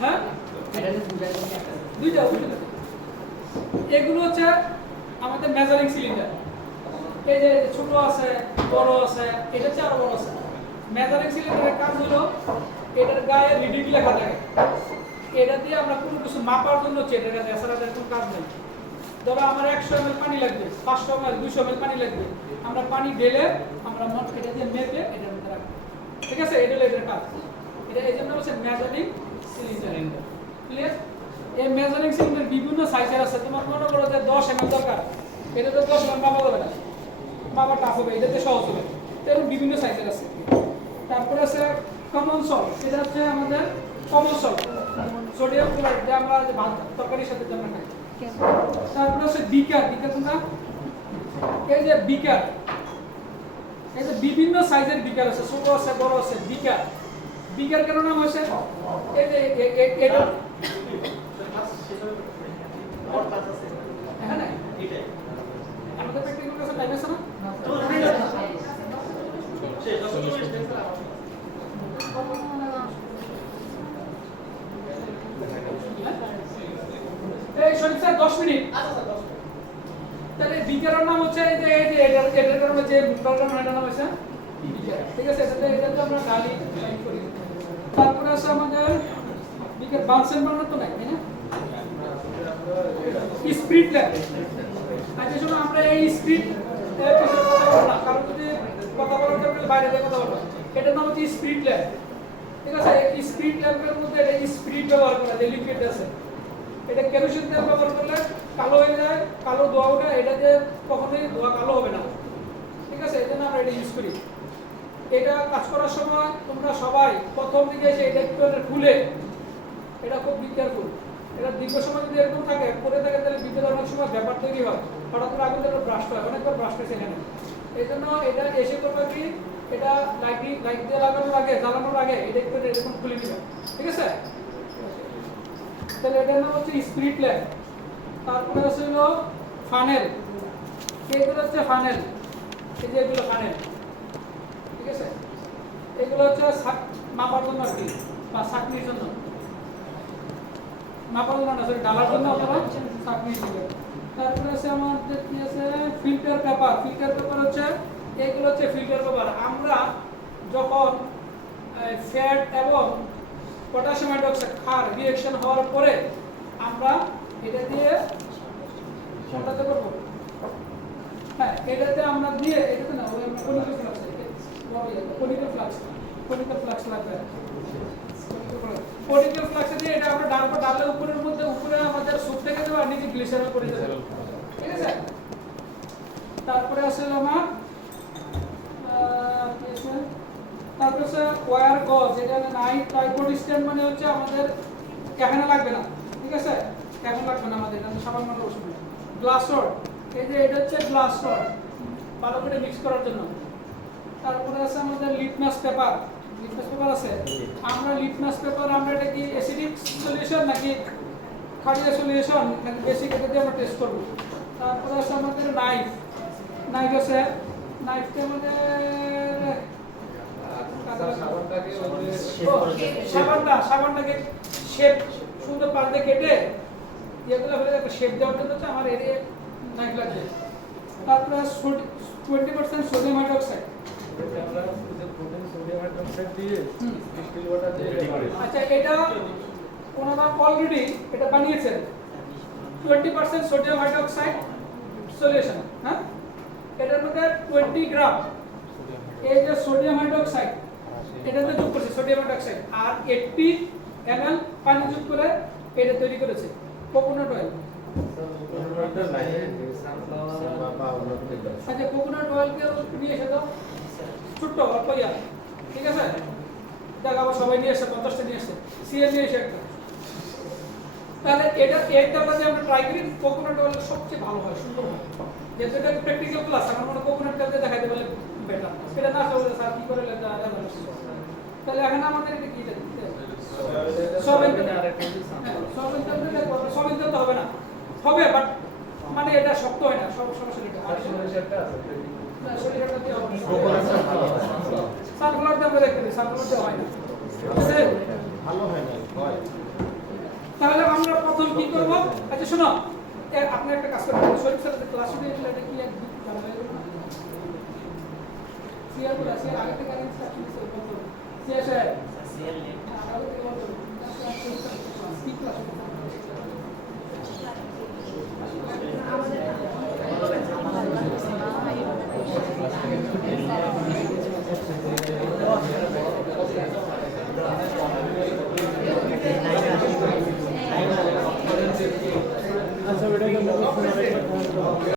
হ্যাঁ দুইটা এগুলো হচ্ছে আমাদের মেজারিং সিলিন্ডার। এই যে ছোট আছে, বড় আছে, এটা হচ্ছে আরো বড় আছে। মেজারিং সিলিন্ডারের কাজ হলো এটার গায়ে রিডিং লেখা থাকে, এটা দিয়ে আমরা কোনো কিছু মাপার জন্য হচ্ছে এটা এছাড়া কোনো কাজ নেই। ধরো আমার 100 ml পানি লাগবে, 500 ml 200 ml পানি লাগবে, আমরা পানি ঢেলে আমরা এটা দিয়ে মেপে এটার মধ্যে রাখবো। ঠিক আছে, এটা হলো এটার কাজ। এটা এই জন্য হচ্ছে মেজারিং সিলিন্ডার। ক্লিয়ার? এই মেজারিং সিলিন্ডার বিভিন্ন সাইজের আছে। তোমার মনে করো যে 10 ml দরকার, এটা তো 10 ml মাপা যাবে না, মাপা টাফ হবে, এটাতে সহজ হবে। এরকম বিভিন্ন সাইজের আছে। তারপরে আছে কমন সল্ট, এটা হচ্ছে আমাদের কমন সল্ট, সোডিয়াম ক্লোরাইড, যা আমরা ভাত তরকারির সাথে আমরা খাই। তারপরে আছে বিকার, বিকার তোমরা এই যে বিকার, এই যে বিভিন্ন সাইজের বিকার আছে, ছোট আছে, বড় আছে। বিকার, বিকার কেন নাম হয়েছে? এই যে এটা এখানে আমাদের প্র্যাকটিক্যাল ক্লাসে টাইম আছে না? এই শরীফ স্যার 10 মিনিট। তাহলে বিকারের নাম হচ্ছে এই যে এটার কারণে যে প্রোগ্রামের নাম হচ্ছে বিকার। ঠিক আছে, এটাতে আমরা গালি করি। তারপরে আছে আমাদের বিকার বানসেন বানানো তো নাই, তাই না? Spirit lab. আচ্ছা শোনো, আমরা এই স্পিরিট এর পিছনে কথা বলবো না, কারণ যদি কথা বলার দরকার বাইরে থেকে কথা বলবো। এটার নাম হচ্ছে স্পিরিট ল্যাব। ঠিক আছে, এই স্পিরিট ল্যাবের মধ্যে এটা স্পিরিট ব্যবহার করা যায়, লিকুইড আছে। এটা কেরোসিন তেল ব্যবহার করলে কালো হয়ে যায়, কালো ধোঁয়া ওঠে, এটা যে কখনোই ধোঁয়া কালো হবে না। ঠিক আছে, এই জন্য আমরা এটা ইউজ করি। এটা কাজ করার সময় তোমরা সবাই প্রথম দিকে এসে এটা একটু খুলে, এটা খুব কেয়ারফুল। এটা দীর্ঘ সময় যদি এরকম থাকে পরে থাকে, তাহলে বিদ্যুৎ অনেক সময় ব্যাপার তৈরি হয়, হঠাৎ করে আগুন ধরে ব্রাস্ট হয়, অনেকবার ব্রাস্ট হয়েছে এখানে। এই জন্য এটা এসে করবে কি, এটা লাইট দিয়ে লাগানোর আগে, জ্বালানোর আগে এটা একটু এরকম খুলে নিবে। ঠিক আছে, তাহলে এটার নাম হচ্ছে স্পিরিট ল্যাম্প। তারপরে আছে হলো ফানেল, এইগুলো হচ্ছে ফানেল, এই যে এগুলো ফানেল। ঠিক আছে, এগুলো হচ্ছে মাপার জন্য আর কি, বা চাকনির জন্য, মাপার জন্য না, সরি ডালার জন্য অথবা চাকনির জন্য। তারপরে আছে আমাদের কি আছে, ফিল্টার পেপার। ফিল্টার পেপার হচ্ছে এইগুলো হচ্ছে ফিল্টার পেপার। আমরা যখন ফ্যাট এবং পটাশিয়াম হাইড্রোক্সাইড ক্ষার রিঅ্যাকশন হওয়ার পরে আমরা এটা দিয়ে কোনটাতে করব, হ্যাঁ এটাতে আমরা দিয়ে, এটাতে না ওই কনিক্যাল ফ্লাক্স, কনিক্যাল ফ্লাক্স লাগবে। কনিক্যাল ফ্লাক্স দিয়ে এটা আমরা ডাললে উপরের মধ্যে, উপরে আমাদের সুপ থেকে দেব আর নিচে গ্লিসারল করে দেব। ঠিক আছে, তারপরে আসলে আমার তারপরে ওয়্যার গজ, এটা নাই ট্রাইপোডিস্টেন, মানে হচ্ছে আমাদের ক্যামেরা লাগবে না। ঠিক আছে, ক্যামেরা লাগবে না আমাদের, এটা সামান্য ওষুধ। গ্লাস রড, এই যে এটা হচ্ছে গ্লাস রড, ভালো করে মিক্স করার জন্য। তারপরে আছে আমাদের লিটমাস পেপার। লিটমাস পেপার আছে, আমরা লিটমাস পেপার আমরা এটা কি অ্যাসিডিক সলিউশন নাকি ক্ষারীয় সলিউশন নাকি বেসিক, এটা দিয়ে আমরা টেস্ট করব। তারপরে আছে আমাদের নাইফ। নাইফ আছে, নাইফটা আমাদের সাবানটাকে শেপ সুন্দর পাল্টে কেটে এগুলো হলে একটা শেপ দেওয়ার জন্য হচ্ছে আমার এরিয়া নাইফ লাগবে। তারপরে 20% সোডিয়াম হাইড্রোক্সাইড, আচ্ছা এটা ওনারা অলরেডি এটা বানিয়েছেন 20% সোডিয়াম হাইড্রোক্সাইড সলিউশন। হ্যাঁ, এটার মধ্যে 20 গ্রাম এই যে সোডিয়াম হাইড্রোক্সাইড এটাতে যোগ করেছে সোডিয়াম হাইড্রোক্সাইড, আর 80 ml পানি যোগ করে এটা তৈরি করেছে কোকোনাট অয়েল। আচ্ছা কোকোনাট অয়েলকে নিয়ে এসে দাও, ছোট্ট অল্প ইয়া। ঠিক আছে, দেখ আবার সবাই নিয়ে এসে 50টা নিয়ে এসে, সিএল নিয়ে এসে একটা। তাহলে এটা একটা আমরা ট্রাই করি, কোকোনাট অয়েল সবচেয়ে ভালো হয়, সুন্দর হয়। যেহেতু এটা প্র্যাকটিক্যাল ক্লাস, আমার মনে কোকোনাট তেলকে দেখাইতে পারলে বেটার। এটা না চাইলে স্যার কি করে লেখা যাবে। তাহলে এখন আমাদের এটা কি দেবে, সবেন তেল তো হবে না, হবে বাট মানে এটা শক্ত হয় না, সব সমস্যা এটা সানফ্লাওয়ার দিয়ে আমরা দেখতে দিই, সানফ্লাওয়ার দিয়ে হয় না, ভালো হয় না। আচ্ছা শোনো, আপনি একটা কাজ করবেন, শরীফ স্যারের ক্লাস শুরু হয়ে গেলে এটা কি একদম ভালো হয়ে যাবে না? সিয়ার বলে সিয়ার আগে থেকে আগে স্টার্ট করতে হবে। সিয়ার সাহেব সিএল আগে থেকে বলতে হবে। কি ক্লাস